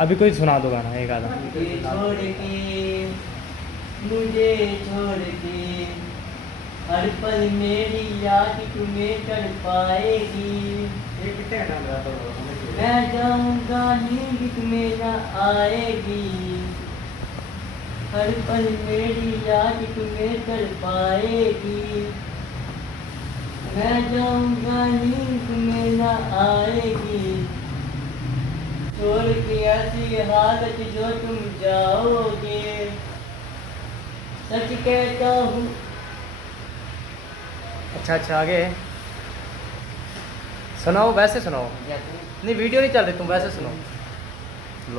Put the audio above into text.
अभी कोई सुना दो गाना एक आधा। मुझे छोड़ के हर पल मेरी याद तुम्हें कर पाएगी। मैं जाऊंगा नींद तुम्हें न आएगी। हर पल मेरी याद तुम्हें कर पाएगी। मैं जाऊंगा नींद तुम्हें न आएगी। छोड़ के ऐसी हालत जो तुम जाओगे। सच कहता हूँ। अच्छा आगे सुनाओ, वैसे सुनाओ। नहीं वीडियो नहीं चल रही, तुम वैसे सुनाओ।